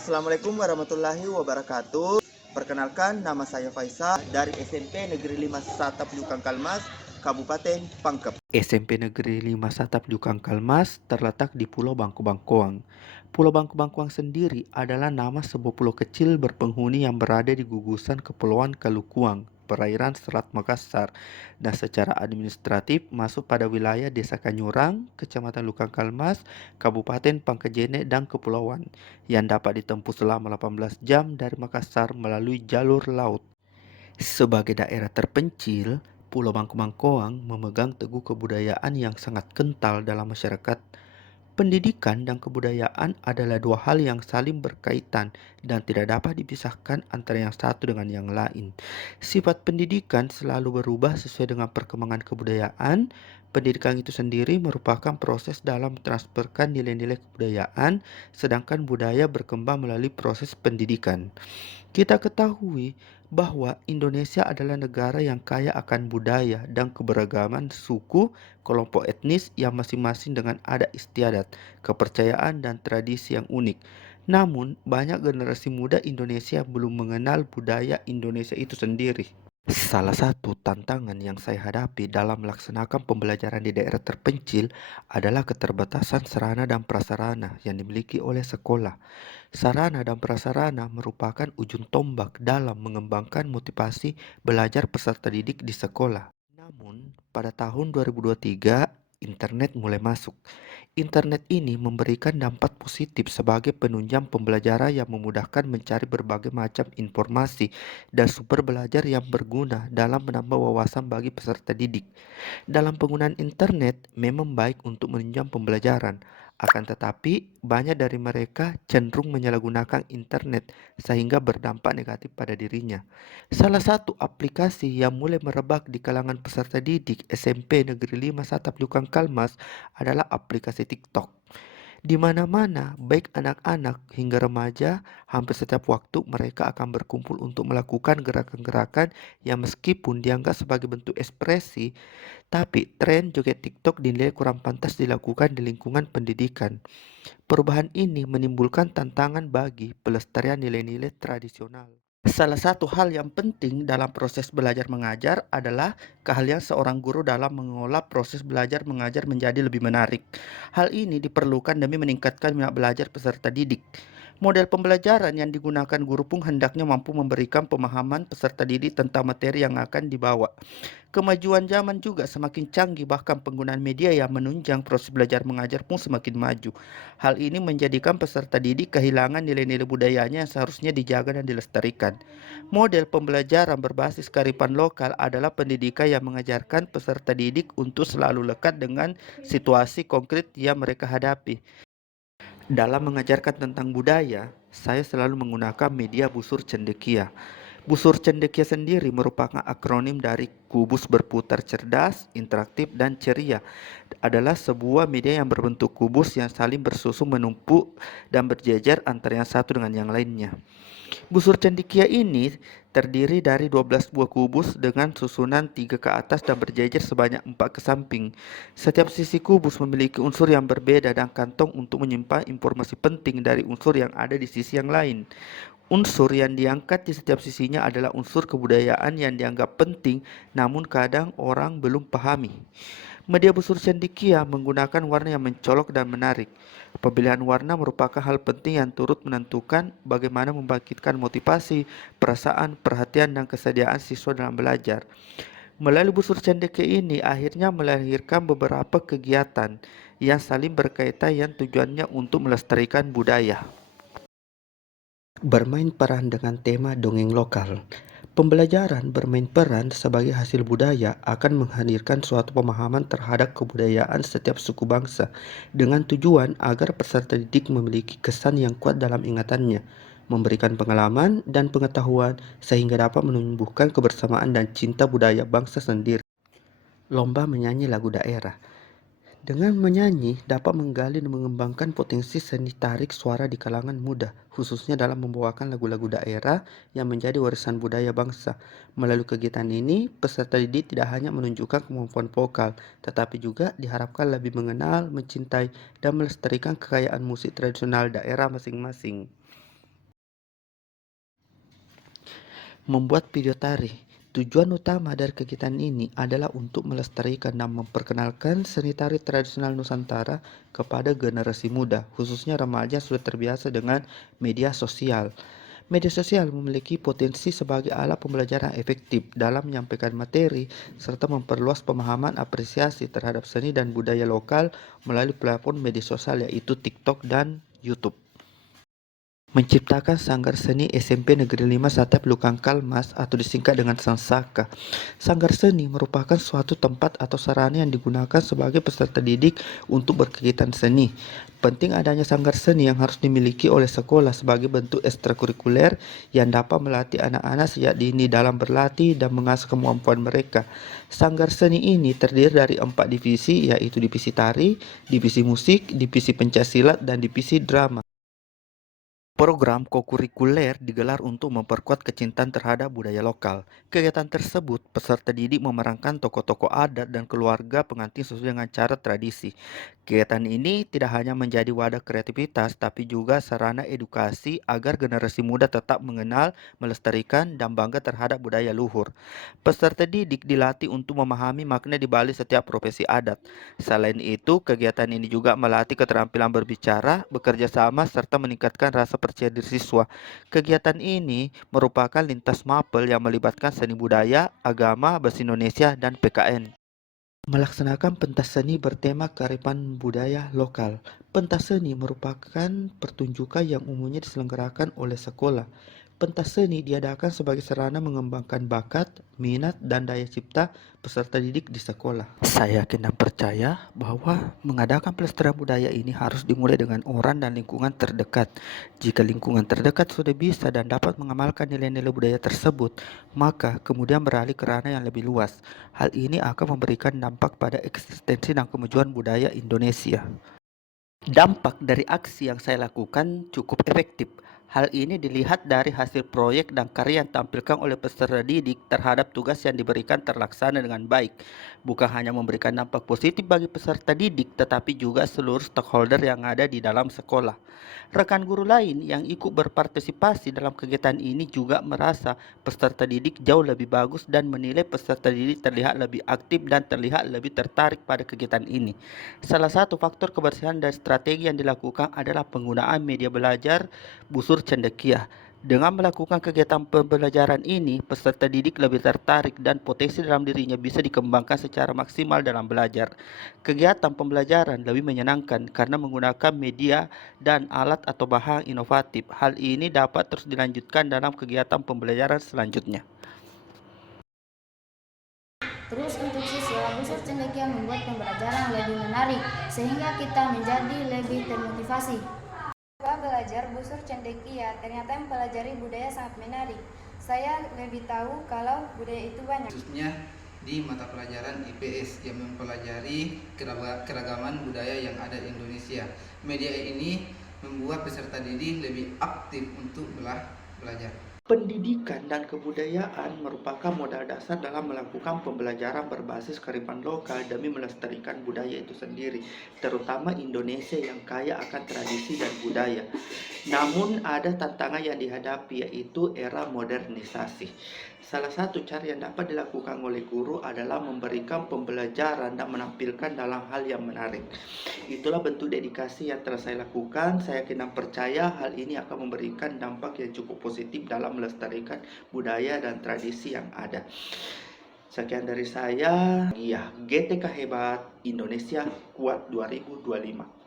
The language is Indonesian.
Assalamualaikum warahmatullahi wabarakatuh. Perkenalkan, nama saya Faisal dari SMP Negeri 5 Satap Lukang Kalmas, Kabupaten Pangkep. SMP Negeri 5 Satap Dukang Kalmas terletak di Pulau Bangku Bangkuang. Pulau Bangku Bangkuang sendiri adalah nama sebuah pulau kecil berpenghuni yang berada di gugusan Kepulauan Kalukuang, perairan Selat Makassar, dan secara administratif masuk pada wilayah Desa Kanyurang, Kecamatan Lukang Kalmas, Kabupaten Pangkajene, dan Kepulauan, yang dapat ditempuh selama 18 jam dari Makassar melalui jalur laut. Sebagai daerah terpencil, Pulau Bangku Bangkuang memegang teguh kebudayaan yang sangat kental dalam masyarakat. Pendidikan dan kebudayaan adalah dua hal yang saling berkaitan dan tidak dapat dipisahkan antara yang satu dengan yang lain. Sifat pendidikan selalu berubah sesuai dengan perkembangan kebudayaan. Pendidikan itu sendiri merupakan proses dalam mentransferkan nilai-nilai kebudayaan, sedangkan budaya berkembang melalui proses pendidikan. Kita ketahui bahwa Indonesia adalah negara yang kaya akan budaya dan keberagaman suku, kelompok etnis yang masing-masing dengan adat istiadat, kepercayaan dan tradisi yang unik. Namun, banyak generasi muda Indonesia belum mengenal budaya Indonesia itu sendiri. Salah satu tantangan yang saya hadapi dalam melaksanakan pembelajaran di daerah terpencil adalah keterbatasan sarana dan prasarana yang dimiliki oleh sekolah. Sarana dan prasarana merupakan ujung tombak dalam mengembangkan motivasi belajar peserta didik di sekolah. Namun, pada tahun 2023, internet mulai masuk. Internet ini memberikan dampak positif sebagai penunjang pembelajaran yang memudahkan mencari berbagai macam informasi dan sumber belajar yang berguna dalam menambah wawasan bagi peserta didik. Dalam penggunaan internet memang baik untuk menunjang pembelajaran, akan tetapi banyak dari mereka cenderung menyalahgunakan internet sehingga berdampak negatif pada dirinya. Salah satu aplikasi yang mulai merebak di kalangan peserta didik SMP Negeri 5 Satap Lukang Kalmas adalah aplikasi TikTok. Di mana-mana, baik anak-anak hingga remaja, hampir setiap waktu mereka akan berkumpul untuk melakukan gerakan-gerakan yang meskipun dianggap sebagai bentuk ekspresi, tapi tren joget TikTok dinilai kurang pantas dilakukan di lingkungan pendidikan. Perubahan ini menimbulkan tantangan bagi pelestarian nilai-nilai tradisional. Salah satu hal yang penting dalam proses belajar mengajar adalah keahlian seorang guru dalam mengolah proses belajar mengajar menjadi lebih menarik. Hal ini diperlukan demi meningkatkan minat belajar peserta didik. Model pembelajaran yang digunakan guru pun hendaknya mampu memberikan pemahaman peserta didik tentang materi yang akan dibawa. Kemajuan zaman juga semakin canggih, bahkan penggunaan media yang menunjang proses belajar mengajar pun semakin maju. Hal ini menjadikan peserta didik kehilangan nilai-nilai budayanya yang seharusnya dijaga dan dilestarikan. Model pembelajaran berbasis kearifan lokal adalah pendidikan yang mengajarkan peserta didik untuk selalu lekat dengan situasi konkret yang mereka hadapi. Dalam mengajarkan tentang budaya, saya selalu menggunakan media busur cendekia. Busur cendekia sendiri merupakan akronim dari kubus berputar cerdas, interaktif, dan ceria. Adalah sebuah media yang berbentuk kubus yang saling bersusun menumpuk dan berjejer antara yang satu dengan yang lainnya. Busur cendekia ini terdiri dari 12 buah kubus dengan susunan 3 ke atas dan berjejer sebanyak 4 ke samping. Setiap sisi kubus memiliki unsur yang berbeda dan kantong untuk menyimpan informasi penting dari unsur yang ada di sisi yang lain. Unsur yang diangkat di setiap sisinya adalah unsur kebudayaan yang dianggap penting, namun kadang orang belum pahami. Media busur cendekia menggunakan warna yang mencolok dan menarik. Pemilihan warna merupakan hal penting yang turut menentukan bagaimana membangkitkan motivasi, perasaan, perhatian, dan kesediaan siswa dalam belajar. Melalui busur cendekia ini akhirnya melahirkan beberapa kegiatan yang saling berkaitan yang tujuannya untuk melestarikan budaya. Bermain peran dengan tema dongeng lokal. Pembelajaran bermain peran sebagai hasil budaya akan menghadirkan suatu pemahaman terhadap kebudayaan setiap suku bangsa dengan tujuan agar peserta didik memiliki kesan yang kuat dalam ingatannya, memberikan pengalaman dan pengetahuan sehingga dapat menumbuhkan kebersamaan dan cinta budaya bangsa sendiri. Lomba menyanyi lagu daerah. Dengan menyanyi dapat menggali dan mengembangkan potensi seni tarik suara di kalangan muda, khususnya dalam membawakan lagu-lagu daerah yang menjadi warisan budaya bangsa. Melalui kegiatan ini, peserta didik tidak hanya menunjukkan kemampuan vokal, tetapi juga diharapkan lebih mengenal, mencintai, dan melestarikan kekayaan musik tradisional daerah masing-masing. Membuat video tari. Tujuan utama dari kegiatan ini adalah untuk melestarikan dan memperkenalkan seni tari tradisional Nusantara kepada generasi muda, khususnya remaja yang sudah terbiasa dengan media sosial. Media sosial memiliki potensi sebagai alat pembelajaran efektif dalam menyampaikan materi serta memperluas pemahaman apresiasi terhadap seni dan budaya lokal melalui platform media sosial yaitu TikTok dan YouTube. Menciptakan Sanggar Seni SMP Negeri 5 Satap Lukang Kalmas atau disingkat dengan Sansaka. Sanggar seni merupakan suatu tempat atau sarana yang digunakan sebagai peserta didik untuk berkegiatan seni. Penting adanya sanggar seni yang harus dimiliki oleh sekolah sebagai bentuk ekstrakurikuler yang dapat melatih anak-anak sejak dini dalam berlatih dan mengasah kemampuan mereka. Sanggar seni ini terdiri dari 4 divisi, yaitu divisi tari, divisi musik, divisi pencaksilat, dan divisi drama. Program kokurikuler digelar untuk memperkuat kecintaan terhadap budaya lokal. Kegiatan tersebut, peserta didik memerankan tokoh-tokoh adat dan keluarga pengantin sesuai dengan cara tradisi. Kegiatan ini tidak hanya menjadi wadah kreativitas, tapi juga sarana edukasi agar generasi muda tetap mengenal, melestarikan, dan bangga terhadap budaya luhur. Peserta didik dilatih untuk memahami makna di balik setiap profesi adat. Selain itu, kegiatan ini juga melatih keterampilan berbicara, bekerja sama, serta meningkatkan rasa percaya diri siswa. Kegiatan ini merupakan lintas mapel yang melibatkan seni budaya, agama, bahasa Indonesia, dan PKN. Melaksanakan pentas seni bertema kearifan budaya lokal. Pentas seni merupakan pertunjukan yang umumnya diselenggarakan oleh sekolah. Pentas seni diadakan sebagai sarana mengembangkan bakat, minat, dan daya cipta peserta didik di sekolah. Saya yakin dan percaya bahwa mengadakan pelestarian budaya ini harus dimulai dengan orang dan lingkungan terdekat. Jika lingkungan terdekat sudah bisa dan dapat mengamalkan nilai-nilai budaya tersebut, maka kemudian beralih ke ranah yang lebih luas. Hal ini akan memberikan dampak pada eksistensi dan kemajuan budaya Indonesia. Dampak dari aksi yang saya lakukan cukup efektif. Hal ini dilihat dari hasil proyek dan karya yang ditampilkan oleh peserta didik terhadap tugas yang diberikan terlaksana dengan baik. Bukan hanya memberikan dampak positif bagi peserta didik, tetapi juga seluruh stakeholder yang ada di dalam sekolah. Rekan guru lain yang ikut berpartisipasi dalam kegiatan ini juga merasa peserta didik jauh lebih bagus dan menilai peserta didik terlihat lebih aktif dan terlihat lebih tertarik pada kegiatan ini. Salah satu faktor keberhasilan dan strategi yang dilakukan adalah penggunaan media belajar busur cendekia. Dengan melakukan kegiatan pembelajaran ini, peserta didik lebih tertarik dan potensi dalam dirinya bisa dikembangkan secara maksimal dalam belajar. Kegiatan pembelajaran lebih menyenangkan karena menggunakan media dan alat atau bahan inovatif. Hal ini dapat terus dilanjutkan dalam kegiatan pembelajaran selanjutnya. Terus untuk siswa, busur cendekia membuat pembelajaran lebih menarik, sehingga kita menjadi lebih termotivasi. Setelah belajar busur cendekia, ternyata mempelajari budaya sangat menarik. Saya lebih tahu kalau budaya itu banyak. Khususnya di mata pelajaran IPS yang mempelajari keragaman budaya yang ada di Indonesia. Media ini membuat peserta didik lebih aktif untuk belajar. Pendidikan dan kebudayaan merupakan modal dasar dalam melakukan pembelajaran berbasis kearifan lokal demi melestarikan budaya itu sendiri, terutama Indonesia yang kaya akan tradisi dan budaya. Namun ada tantangan yang dihadapi, yaitu era modernisasi. Salah satu cara yang dapat dilakukan oleh guru adalah memberikan pembelajaran dan menampilkan dalam hal yang menarik. Itulah bentuk dedikasi yang telah saya lakukan. Saya yakin dan percaya hal ini akan memberikan dampak yang cukup positif dalam melestarikan budaya dan tradisi yang ada. Sekian dari saya. GTK Hebat, Indonesia Kuat 2025.